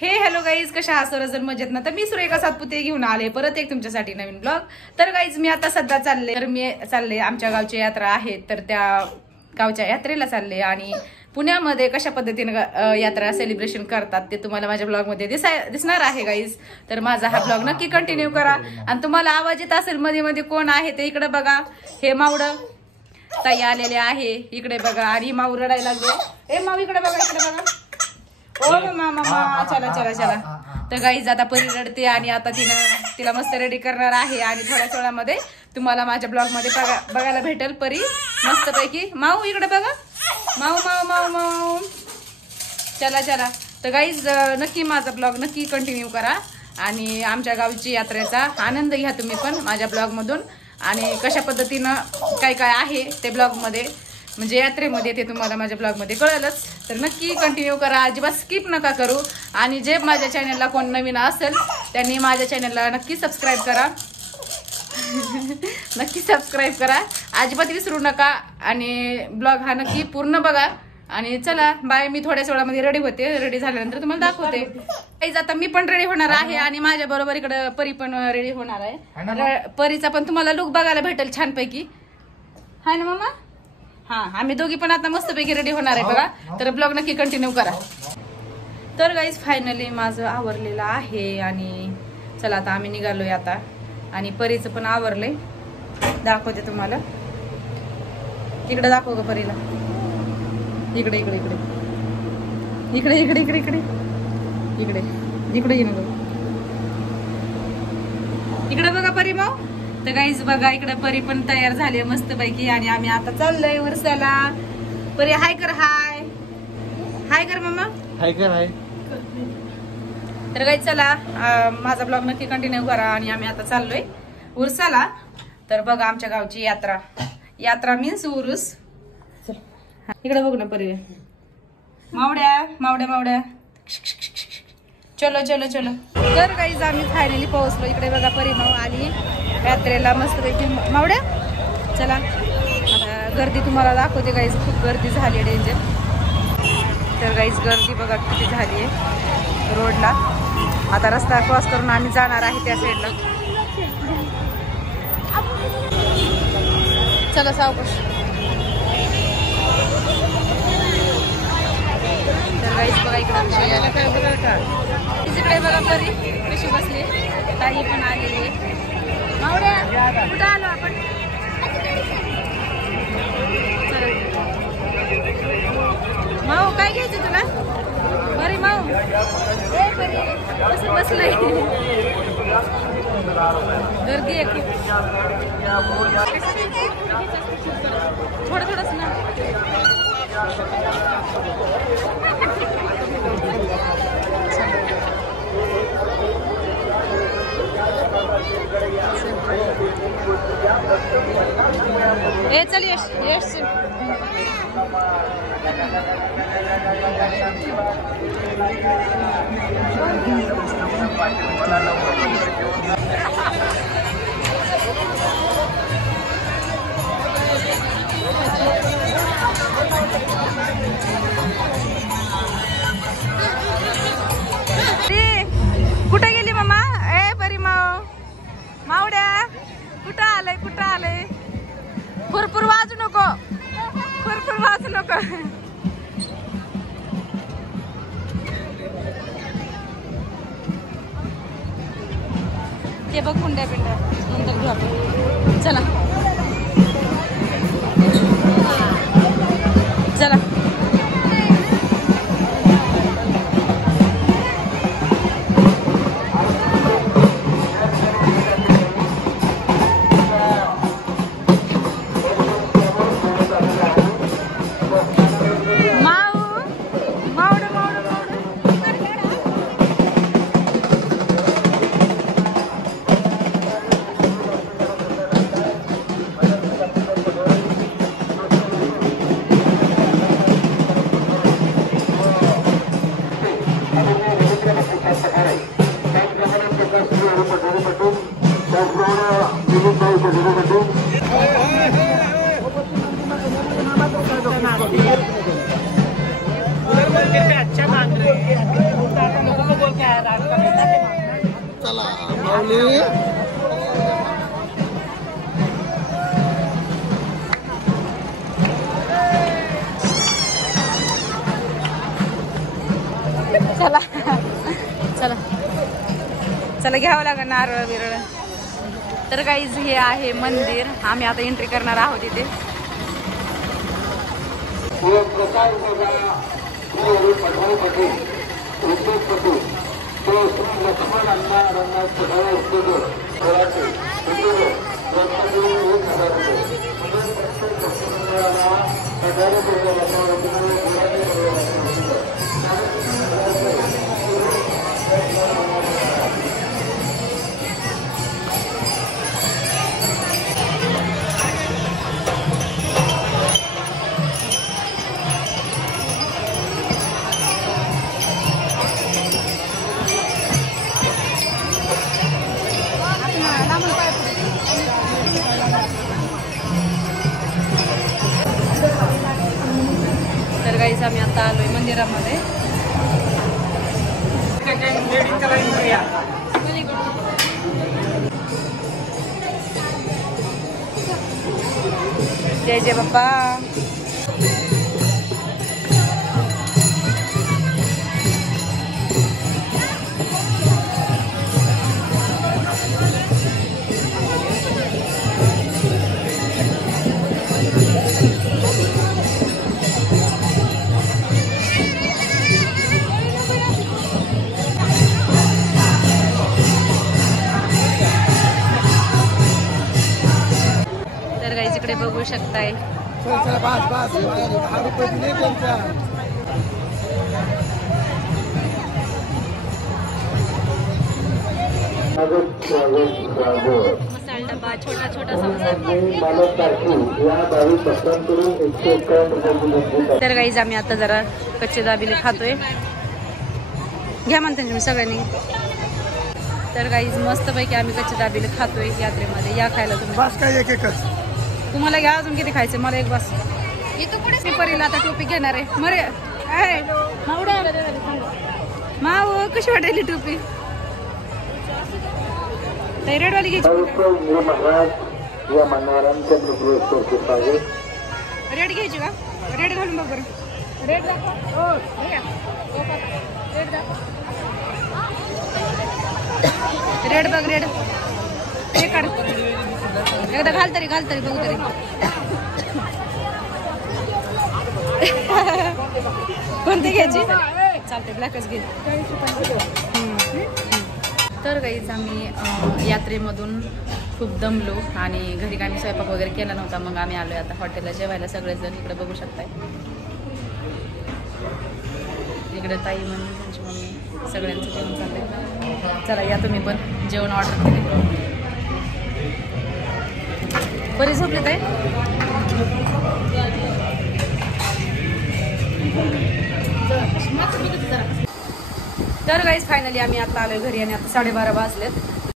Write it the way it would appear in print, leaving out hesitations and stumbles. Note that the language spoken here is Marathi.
हे हॅलो गाईज, कशा आहात सर्वजण मजेत ना? तर मी सुरेखा सातपुते घेऊन आले परत एक तुमच्यासाठी नवीन ब्लॉग. तर गाईज मी आता सध्या चालले आमच्या गावची यात्रा आहे, तर त्या गावच्या यात्रेला चालले आणि पुण्यामध्ये कशा पद्धतीने यात्रा सेलिब्रेशन करतात ते तुम्हाला माझ्या ब्लॉग मध्ये दिसणार आहे गाईज. तर माझा हा ब्लॉग नक्की कंटिन्यू करा. आणि तुम्हाला आवाज येत असेल मध्ये मध्ये कोण आहे ते इकडे बघा, हे मावड ताई आलेले आहे इकडे बघा. आणि माऊ रडायला लागले. ए माऊ इकडे बघा, इकडे बघा. ओ मामा चला चला चला. तर गाईज आता परी रडते आणि आता तिला मस्त रेडी करणार आहे आणि थोड्याच वेळामध्ये तुम्हाला माझ्या ब्लॉग मध्ये बघायला भेटेल परी मस्त पैकी. माऊ इकडे बघा, माऊ माऊ माऊ माऊ चला चला. तर गाईज नक्की माझा ब्लॉग नक्की कंटिन्यू करा आणि आमच्या गावची यात्रेचा आनंद घ्या तुम्ही पण माझ्या ब्लॉग मधून. आणि कशा पद्धतीनं काय काय आहे ते ब्लॉग मध्ये म्हणजे यात्रेमध्ये ते तुम्हाला माझ्या ब्लॉग मध्ये कळेलच. तर नक्की कंटिन्यू करा, अजिबात स्किप नका करू. आणि जे माझ्या चॅनलला कोण नवीन असेल त्यांनी माझ्या चॅनलला नक्की सबस्क्राईब करा. नक्की सबस्क्राईब करा, अजिबात विसरू नका. आणि ब्लॉग हा नक्की पूर्ण बघा. आणि चला बाय, मी थोड्याच वेळामध्ये रेडी होते. रेडी झाल्यानंतर तुम्हाला दाखवते. काही आता मी पण रेडी होणार आहे आणि माझ्या बरोबर इकडे परी पण रेडी होणार आहे. परीचा पण तुम्हाला लुक बघायला भेटेल छानपैकी, हाय ना मामा? हा, आम्ही दोघी पण आता मस्तपैकी रेडी होणार आहे बघा. तर ब्लॉग नक्की कंटिन्यू करा. तर गाईज फायनली माझं आवरलेलं आहे आणि चला आता आम्ही निघालोय आता. आणि परीचं पण आवरलंय, दाखवते तुम्हाला. इकडे दाखव ग परीला, इकडे इकडे इकडे इकडे इकडे इकडे इकडे इकडे इकडे इकडे बघा परी माऊ. तर गाईज बघा इकडे परी पण तयार झाली मस्त पैकी आणि आम्ही आता चाललोय वर्षाला. परी हाय कर, हाय हाय कर मामा, हाय कर हाय. तर गाईज चला माझा ब्लॉग नक्की कंटिन्यू करा आणि आम्ही आता चाललोय उरसाला. तर बघा आमच्या गावची यात्रा मीन्स उरूस. इकडे बघ ना परी, मावड्या मावड्या मावड्या चलो चलो चलो. तर गाईज आम्ही फायनली पोहोचलो. इकडे बघा परी माऊ आली यात्रेला मस्त पैकी. मावड्या चला आता गर्दी तुम्हाला दाखवते गाईज. खूप गर्दी झाली डेंजर. तर गाईज गर्दी बघा किती झाली आहे रोडला. आता रस्ता क्रॉस करून आम्ही जाणार आहे त्या साईडला. चला सावकाश. तर गाईज बघा इकडे बघा परी कशी बसली. ताई पण आलेली. मावड्या कुठं आलो आपण? माऊ काय घ्यायचं तुला? बरे माऊ कसं बसलंय. गर्दी आहे खूप. थोडं थोडंच ना. ए चल यश यश कुठे गेली मामा? ए परी माऊ मावड्या कुठं आलंय? फुरफुर वाजू नको, फुरफुर वाजू नको. ते बघ कुंड्या पिंड्या नंतर घेऊ आपण. चला चला. चला माऊली. चला चला चला घ्यावं लागेल नारळ बिरळ. तर गाईज हे आहे मंदिर. आम्ही आता एंट्री करणार आहोत इथे. तर गाईज आम्ही आता आलोय मंदिरामध्ये. जय जय बाप्पा. इकडे बघू शकताय. मसाला डबा छोटा छोटा. तर गाईज आम्ही आता जरा कच्चे दाबेली खातोय. घ्या म्हणते तुम्ही सगळ्यांनी. तर गाईज मस्त पैकी आम्ही कच्चे दाबेली खातोय यात्रेमध्ये. या खायला तुम्ही. बस काय एक एकच तुम्हाला घ्या. अजून किती खायचं? मला एक बस. इथं पुढे परीला आता टोपी घेणार आहे. मरे माव कशी वाटायली टोपी? रेडवाली घ्यायची. रेड घ्यायची का? रेड घालून बघ बरं. रेड दाखव. रेड बघ. रेड हे काढ. एकदा घाल तरी बघू तरी. कोणती घ्यायची? चालते ब्लॅकच घे. तर गाईज आम्ही यात्रेमधून खूप दमलो आणि घरी काही स्वयंपाक वगैरे केला नव्हता. मग आम्ही आलोय आता हॉटेलला जेवायला सगळेजण. इकडे बघू शकताय. इकडे ताई म्हणून त्यांची मम्मी सगळ्यांचं जेवण चाललंय. चला या तुम्ही पण जेवण ऑर्डर केले. बरी झोपली ताई? तर गाईज फायनली आम्ही आता आलोय घरी आणि आता 12:30 वाजलेत.